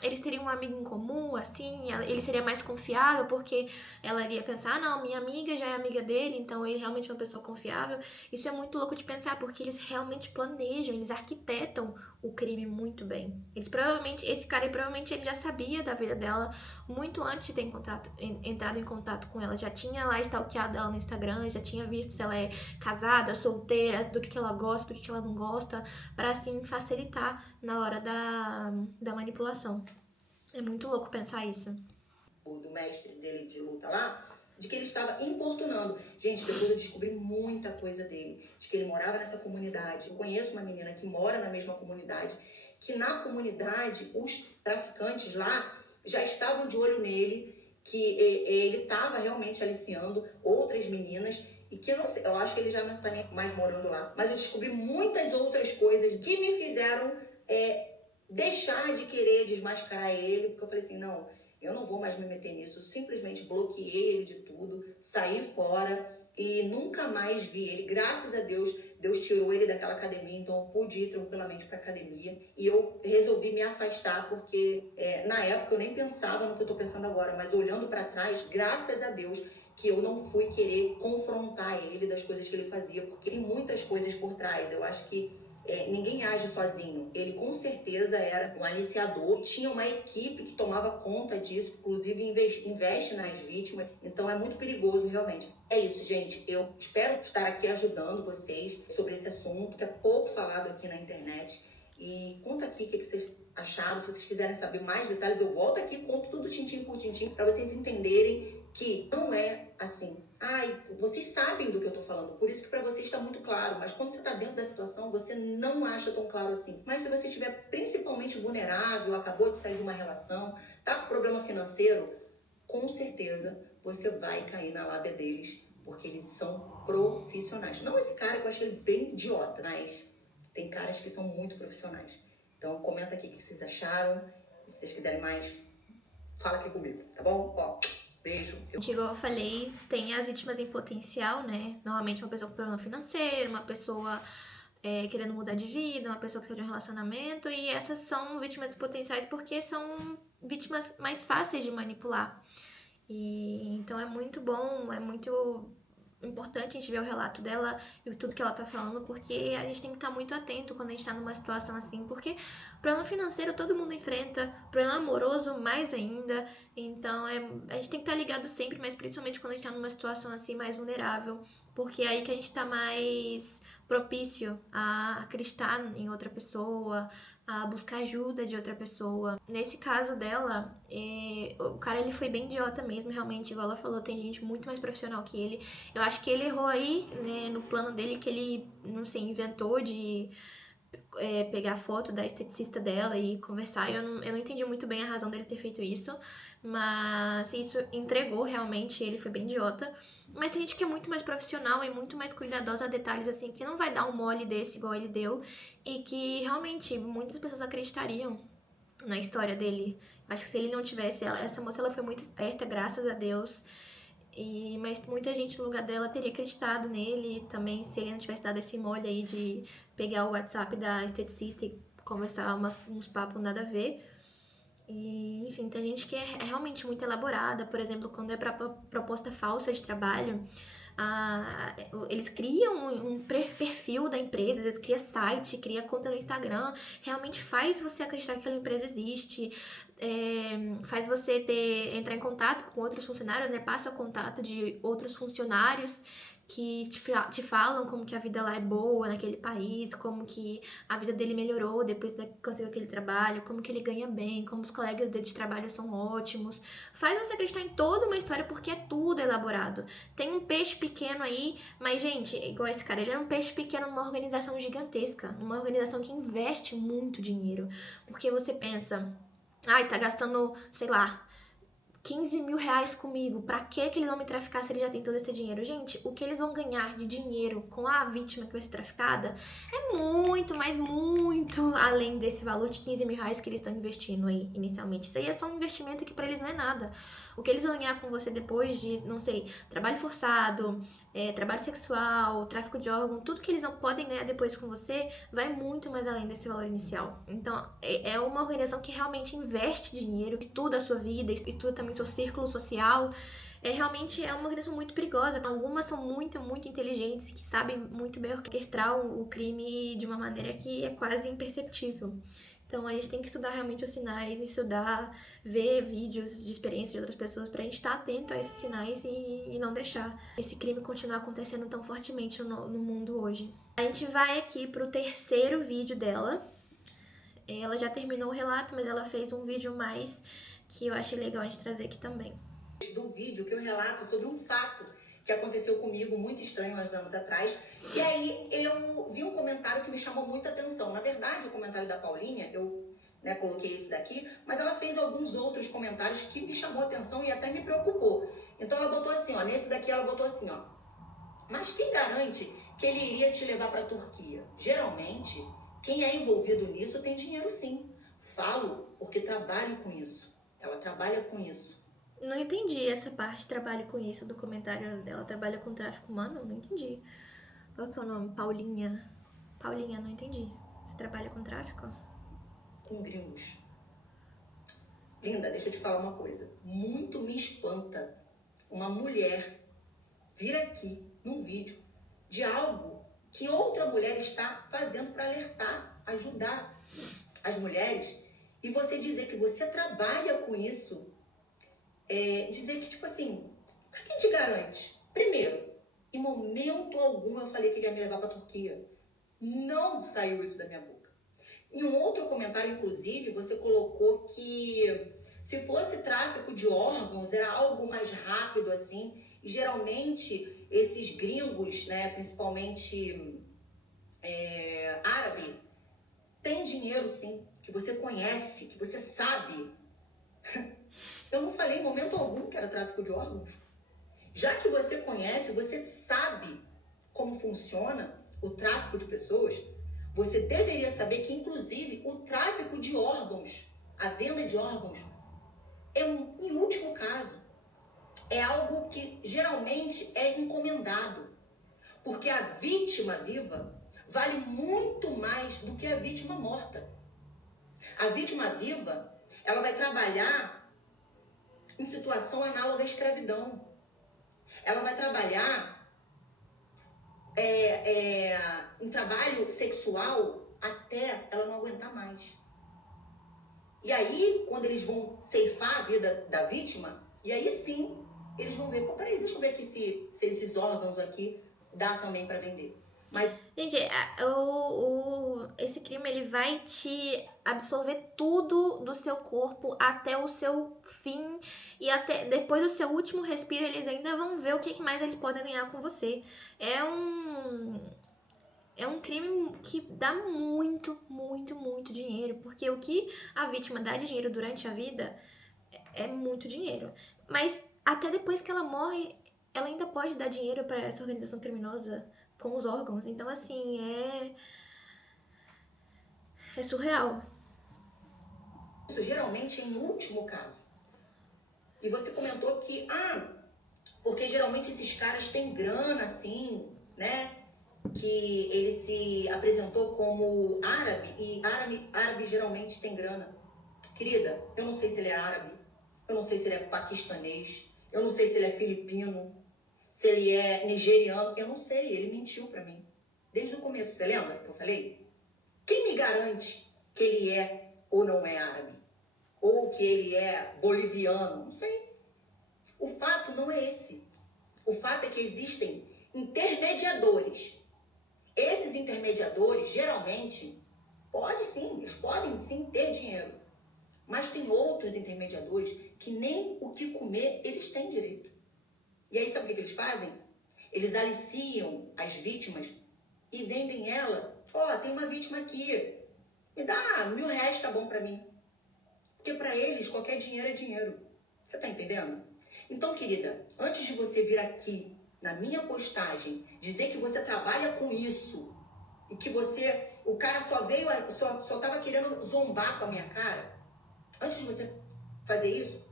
eles teriam um amigo em comum, assim, ele seria mais confiável, porque ela iria pensar, não, minha amiga já é amiga dele, então ele realmente é uma pessoa confiável. Isso é muito louco de pensar, porque eles realmente planejam, eles arquitetam o crime muito bem. Esse cara aí, provavelmente ele já sabia da vida dela muito antes de ter entrado em contato com ela. Já tinha lá stalkeado ela no Instagram, já tinha visto se ela é casada, solteira, do que ela gosta, do que ela não gosta, para assim facilitar na hora da manipulação. É muito louco pensar isso. Do mestre dele de luta lá, de que ele estava importunando. Gente, depois eu descobri muita coisa dele, de que ele morava nessa comunidade. Eu conheço uma menina que mora na mesma comunidade, que na comunidade os traficantes lá já estavam de olho nele, que ele estava realmente aliciando outras meninas, e que eu acho que ele já não está nem mais morando lá. Mas eu descobri muitas outras coisas que me fizeram deixar de querer desmascarar ele, porque eu falei assim, não, eu não vou mais me meter nisso. Eu simplesmente bloqueei ele de tudo, saí fora e nunca mais vi ele. Graças a Deus, Deus tirou ele daquela academia, então eu pude ir tranquilamente para a academia. E eu resolvi me afastar, porque na época eu nem pensava no que eu estou pensando agora, mas olhando para trás, graças a Deus, que eu não fui querer confrontar ele das coisas que ele fazia, porque tem muitas coisas por trás. Eu acho que ninguém age sozinho. Ele com certeza era um aliciador, tinha uma equipe que tomava conta disso, inclusive investe nas vítimas, então é muito perigoso realmente. É isso, gente, eu espero estar aqui ajudando vocês sobre esse assunto, que é pouco falado aqui na internet, e conta aqui o que vocês acharam. Se vocês quiserem saber mais detalhes, eu volto aqui e conto tudo tintim por tintim, para vocês entenderem que não é assim. Vocês sabem do que eu tô falando, por isso que para vocês está muito claro, mas quando você está dentro da situação, você não acha tão claro assim. Mas se você estiver principalmente vulnerável, acabou de sair de uma relação, tá com problema financeiro, com certeza você vai cair na lábia deles, porque eles são profissionais. Não esse cara, que eu acho ele bem idiota, mas tem caras que são muito profissionais. Então comenta aqui o que vocês acharam, e se vocês quiserem mais, fala aqui comigo, tá bom? Beijo. Igual eu falei, tem as vítimas em potencial, né? Normalmente uma pessoa com problema financeiro, uma pessoa querendo mudar de vida, uma pessoa que está de um relacionamento, e essas são vítimas potenciais porque são vítimas mais fáceis de manipular. E então é muito bom, é muito importante a gente ver o relato dela e tudo que ela tá falando, porque a gente tem que estar muito atento quando a gente tá numa situação assim, porque problema financeiro todo mundo enfrenta, problema amoroso mais ainda, então a gente tem que estar ligado sempre, mas principalmente quando a gente tá numa situação assim mais vulnerável, porque é aí que a gente tá mais propício a acreditar em outra pessoa, a buscar ajuda de outra pessoa. Nesse caso dela, o cara ele foi bem idiota mesmo, realmente, igual ela falou, tem gente muito mais profissional que ele. Eu acho que ele errou aí, né, no plano dele, que ele, não sei, inventou de pegar foto da esteticista dela e conversar. Eu não entendi muito bem a razão dele ter feito isso, mas isso entregou realmente, ele foi bem idiota. Mas tem gente que é muito mais profissional e muito mais cuidadosa a detalhes, assim, que não vai dar um mole desse igual ele deu e que realmente muitas pessoas acreditariam na história dele. Acho que se ele não tivesse, essa moça ela foi muito esperta, graças a Deus. Mas muita gente no lugar dela teria acreditado nele também, se ele não tivesse dado esse mole aí de pegar o WhatsApp da esteticista e conversar uns papos nada a ver. E, enfim, tem gente que é realmente muito elaborada, por exemplo, quando é para proposta falsa de trabalho, eles criam um perfil da empresa, eles criam site, criam conta no Instagram, realmente faz você acreditar que aquela empresa existe, faz você entrar em contato com outros funcionários, né? Passa o contato de outros funcionários que te falam como que a vida lá é boa naquele país, como que a vida dele melhorou depois que conseguiu aquele trabalho, como que ele ganha bem, como os colegas dele de trabalho são ótimos. Faz você acreditar em toda uma história porque é tudo elaborado. Tem um peixe pequeno aí, mas, gente, igual esse cara, ele era um peixe pequeno numa organização gigantesca, numa organização que investe muito dinheiro. Porque você pensa, ai, tá gastando, sei lá, 15 mil reais comigo, pra que eles vão me traficar se eles já têm todo esse dinheiro? Gente, o que eles vão ganhar de dinheiro com a vítima que vai ser traficada é muito, mas muito além desse valor de 15 mil reais que eles estão investindo aí inicialmente. Isso aí é só um investimento que pra eles não é nada. O que eles vão ganhar com você depois de, não sei, trabalho forçado, trabalho sexual, tráfico de órgão, tudo que eles não podem ganhar depois com você vai muito mais além desse valor inicial. Então, é uma organização que realmente investe dinheiro, estuda a sua vida, estuda também seu círculo social. Realmente é uma organização muito perigosa. Algumas são muito, muito inteligentes, que sabem muito bem orquestrar o crime de uma maneira que é quase imperceptível. Então a gente tem que estudar realmente os sinais, estudar, ver vídeos de experiência de outras pessoas pra gente estar atento a esses sinais e não deixar esse crime continuar acontecendo tão fortemente no mundo hoje. A gente vai aqui pro terceiro vídeo dela. Ela já terminou o relato, mas ela fez um vídeo mais que eu achei legal a gente trazer aqui também. Do vídeo que eu relato sobre um fato que aconteceu comigo muito estranho há uns anos atrás. E aí eu vi um comentário que me chamou muita atenção. Na verdade, o comentário da Paulinha, eu coloquei esse daqui, mas ela fez alguns outros comentários que me chamou a atenção e até me preocupou. Então ela botou assim, ó, nesse daqui ela botou assim, ó: mas quem garante que ele iria te levar para a Turquia? Geralmente, quem é envolvido nisso tem dinheiro sim. Falo porque trabalho com isso. Ela trabalha com isso. Não entendi essa parte, trabalho com isso, do comentário dela, trabalha com tráfico humano, não entendi. Qual que é o nome? Paulinha. Paulinha, não entendi. Você trabalha com tráfico? Com gringos. Linda, deixa eu te falar uma coisa. Muito me espanta uma mulher vir aqui num vídeo de algo que outra mulher está fazendo para alertar, ajudar as mulheres, e você dizer que você trabalha com isso, dizer que, tipo assim, quem te garante? Primeiro, em momento algum eu falei que ele ia me levar para a Turquia. Não saiu isso da minha boca. Em um outro comentário, inclusive, você colocou que se fosse tráfico de órgãos, era algo mais rápido, assim. E geralmente, esses gringos, né, principalmente árabe, tem dinheiro, sim, que você conhece, que você sabe. Eu não falei em momento algum que era tráfico de órgãos. Já que você conhece, você sabe como funciona o tráfico de pessoas, você deveria saber que, inclusive, o tráfico de órgãos, a venda de órgãos, em último caso, é algo que geralmente é encomendado. Porque a vítima viva vale muito mais do que a vítima morta. A vítima viva, ela vai trabalhar em situação análoga à escravidão. Ela vai trabalhar em trabalho sexual até ela não aguentar mais. E aí, quando eles vão ceifar a vida da vítima, e aí sim, eles vão ver, pô, peraí, deixa eu ver aqui se esses órgãos aqui dá também para vender. Mas Gente, esse crime ele vai te absorver tudo do seu corpo até o seu fim e até depois do seu último respiro eles ainda vão ver o que mais eles podem ganhar com você. É um é um crime que dá muito, muito, muito dinheiro, porque o que a vítima dá de dinheiro durante a vida é muito dinheiro. Mas até depois que ela morre, ela ainda pode dar dinheiro para essa organização criminosa com os órgãos. Então, assim, é surreal. isso geralmente é em último caso. E você comentou que, porque geralmente esses caras têm grana, assim, né? Que ele se apresentou como árabe, e árabe geralmente tem grana. Querida, eu não sei se ele é árabe, eu não sei se ele é paquistanês, eu não sei se ele é filipino, se ele é nigeriano, eu não sei, ele mentiu para mim. Desde o começo, você lembra que eu falei? Quem me garante que ele é ou não é árabe? Ou que ele é boliviano? Não sei. O fato não é esse. O fato é que existem intermediadores. Esses intermediadores, geralmente, eles podem sim ter dinheiro. Mas tem outros intermediadores que nem o que comer eles têm direito. E aí, sabe o que eles fazem? Eles aliciam as vítimas e vendem ela. Tem uma vítima aqui. Me dá R$ 1.000, tá bom para mim. Porque para eles, qualquer dinheiro é dinheiro. Você tá entendendo? Então, querida, antes de você vir aqui na minha postagem dizer que você trabalha com isso e que o cara só tava querendo zombar com a minha cara, antes de você fazer isso,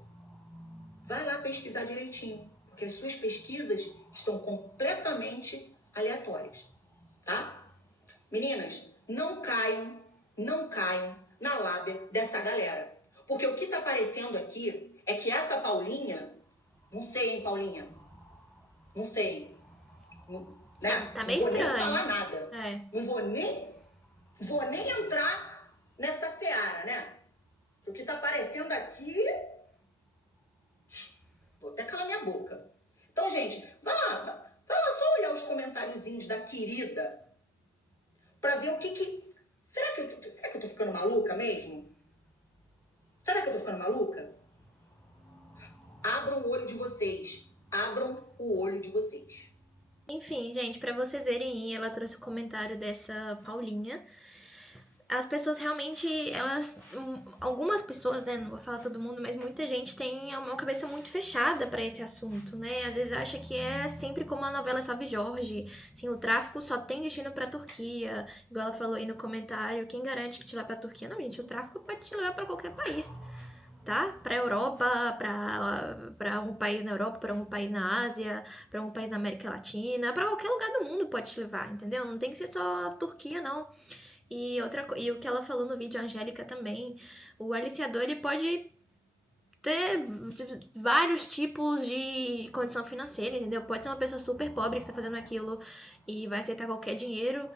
vai lá pesquisar direitinho, porque as suas pesquisas estão completamente aleatórias, tá? Meninas, não caiam na lábia dessa galera. Porque o que tá aparecendo aqui é que essa Paulinha, não sei, hein, Paulinha? Não sei. Né? Tá Não meio vou nem estranho. falar nada. É. Não vou nem entrar nessa seara, né? O que tá aparecendo aqui, vou até calar minha boca. Então, gente, vai lá só olhar os comentáriozinhos da querida pra ver o que... Será que eu tô ficando maluca mesmo? Será que eu tô ficando maluca? Abram o olho de vocês. Abram o olho de vocês. Enfim, gente, pra vocês verem aí, ela trouxe o comentário dessa Paulinha. As pessoas realmente, algumas pessoas, né, não vou falar todo mundo, mas muita gente tem uma cabeça muito fechada pra esse assunto, né? Às vezes acha que é sempre como a novela Salve Jorge, assim, o tráfico só tem destino pra Turquia, igual ela falou aí no comentário, quem garante que te leva pra Turquia? Não, gente, o tráfico pode te levar pra qualquer país, tá? Pra Europa, pra um país na Europa, pra um país na Ásia, pra um país na América Latina, pra qualquer lugar do mundo pode te levar, entendeu? Não tem que ser só Turquia, não. E o que ela falou no vídeo, a Angélica também, o aliciador ele pode ter vários tipos de condição financeira, entendeu? Pode ser uma pessoa super pobre que tá fazendo aquilo e vai aceitar qualquer dinheiro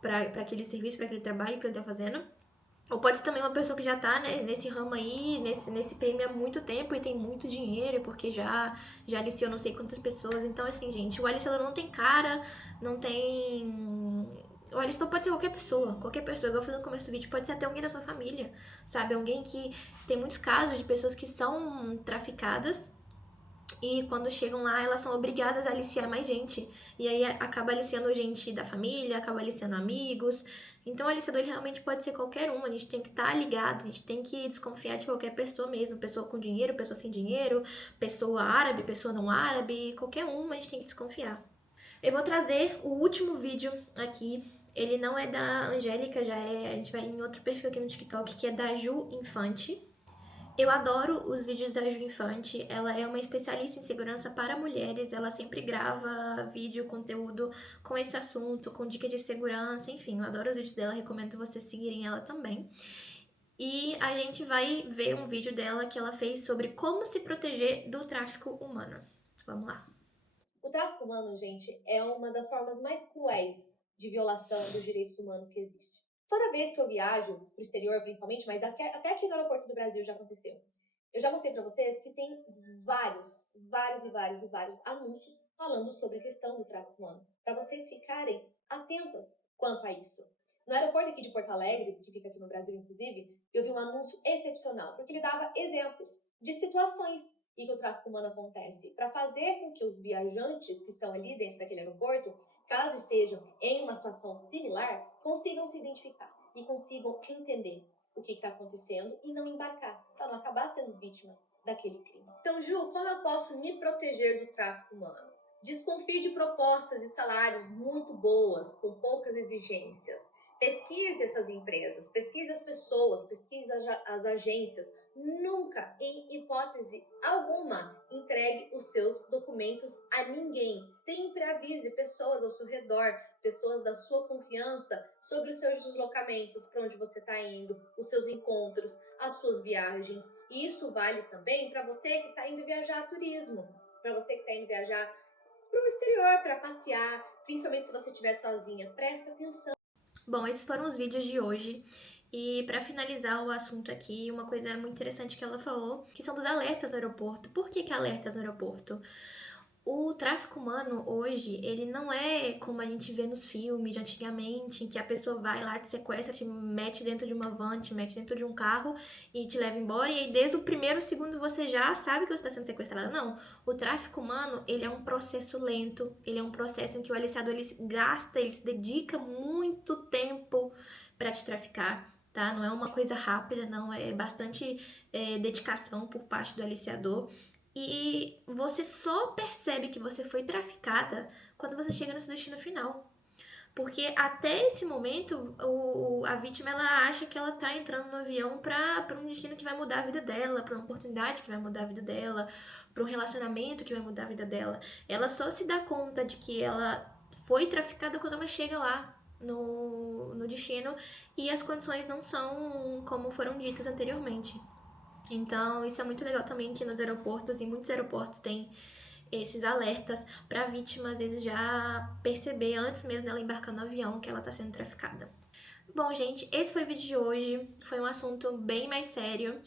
pra aquele serviço, pra aquele trabalho que ele tá fazendo. Ou pode ser também uma pessoa que já tá, né, nesse ramo aí, nesse crime há muito tempo e tem muito dinheiro, porque já aliciou não sei quantas pessoas. Então, assim, gente, o aliciador não tem cara, não tem. O aliciador pode ser qualquer pessoa, igual eu falei no começo do vídeo, pode ser até alguém da sua família, sabe? Alguém que tem muitos casos de pessoas que são traficadas e quando chegam lá, elas são obrigadas a aliciar mais gente. E aí acaba aliciando gente da família, acaba aliciando amigos. Então o aliciador realmente pode ser qualquer um. A gente tem que estar ligado, a gente tem que desconfiar de qualquer pessoa mesmo. Pessoa com dinheiro, pessoa sem dinheiro, pessoa árabe, pessoa não árabe, qualquer um a gente tem que desconfiar. Eu vou trazer o último vídeo aqui. Ele não é da Angélica, já é. A gente vai em outro perfil aqui no TikTok, que é da Ju Infante. Eu adoro os vídeos da Ju Infante, ela é uma especialista em segurança para mulheres, ela sempre grava vídeo, conteúdo com esse assunto, com dicas de segurança, enfim, eu adoro os vídeos dela, recomendo vocês seguirem ela também. E a gente vai ver um vídeo dela que ela fez sobre como se proteger do tráfico humano. Vamos lá. O tráfico humano, gente, é uma das formas mais cruéis de violação dos direitos humanos que existe. Toda vez que eu viajo para o exterior, principalmente, mas até aqui no aeroporto do Brasil já aconteceu. Eu já mostrei para vocês que tem vários anúncios falando sobre a questão do tráfico humano, para vocês ficarem atentas quanto a isso. No aeroporto aqui de Porto Alegre, que fica aqui no Brasil, inclusive, eu vi um anúncio excepcional, porque ele dava exemplos de situações em que o tráfico humano acontece, para fazer com que os viajantes que estão ali dentro daquele aeroporto, caso estejam em uma situação similar, consigam se identificar e consigam entender o que está acontecendo e não embarcar, para não acabar sendo vítima daquele crime. Então, Ju, como eu posso me proteger do tráfico humano? Desconfie de propostas e salários muito boas, com poucas exigências. Pesquise essas empresas, pesquise as pessoas, pesquise as agências. Nunca, em hipótese alguma, entregue os seus documentos a ninguém. Sempre avise pessoas ao seu redor, pessoas da sua confiança, sobre os seus deslocamentos, para onde você está indo, os seus encontros, as suas viagens. E isso vale também para você que está indo viajar a turismo, para você que está indo viajar para o exterior, para passear, principalmente se você estiver sozinha. Presta atenção. Bom, esses foram os vídeos de hoje. E para finalizar o assunto aqui, uma coisa muito interessante que ela falou, que são dos alertas no aeroporto. Por que alertas no aeroporto? O tráfico humano hoje, ele não é como a gente vê nos filmes de antigamente, em que a pessoa vai lá, te sequestra, te mete dentro de uma van, te mete dentro de um carro e te leva embora, e aí desde o primeiro segundo você já sabe que você está sendo sequestrada. Não, o tráfico humano, ele é um processo lento, ele é um processo em que o aliciador, ele gasta, ele se dedica muito tempo para te traficar. Tá? Não é uma coisa rápida, não, é bastante dedicação por parte do aliciador. E você só percebe que você foi traficada quando você chega no seu destino final. Porque até esse momento, a vítima ela acha que ela tá entrando no avião para um destino que vai mudar a vida dela, para uma oportunidade que vai mudar a vida dela, para um relacionamento que vai mudar a vida dela. Ela só se dá conta de que ela foi traficada quando ela chega lá no destino e as condições não são como foram ditas anteriormente. Então, isso é muito legal também que nos aeroportos, e muitos aeroportos têm esses alertas para a vítima, às vezes, já perceber antes mesmo dela embarcar no avião que ela está sendo traficada. Bom, gente, esse foi o vídeo de hoje. Foi um assunto bem mais sério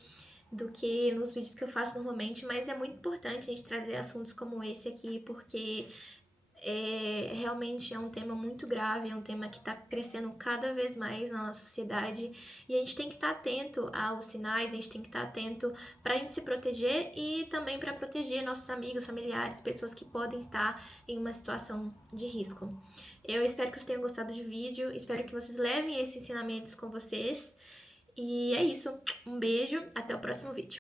do que nos vídeos que eu faço normalmente, mas é muito importante a gente trazer assuntos como esse aqui, porque realmente é um tema muito grave, é um tema que está crescendo cada vez mais na nossa sociedade e a gente tem que estar atento aos sinais, a gente tem que estar atento para a gente se proteger e também para proteger nossos amigos, familiares, pessoas que podem estar em uma situação de risco. Eu espero que vocês tenham gostado do vídeo, espero que vocês levem esses ensinamentos com vocês e é isso. Um beijo, até o próximo vídeo.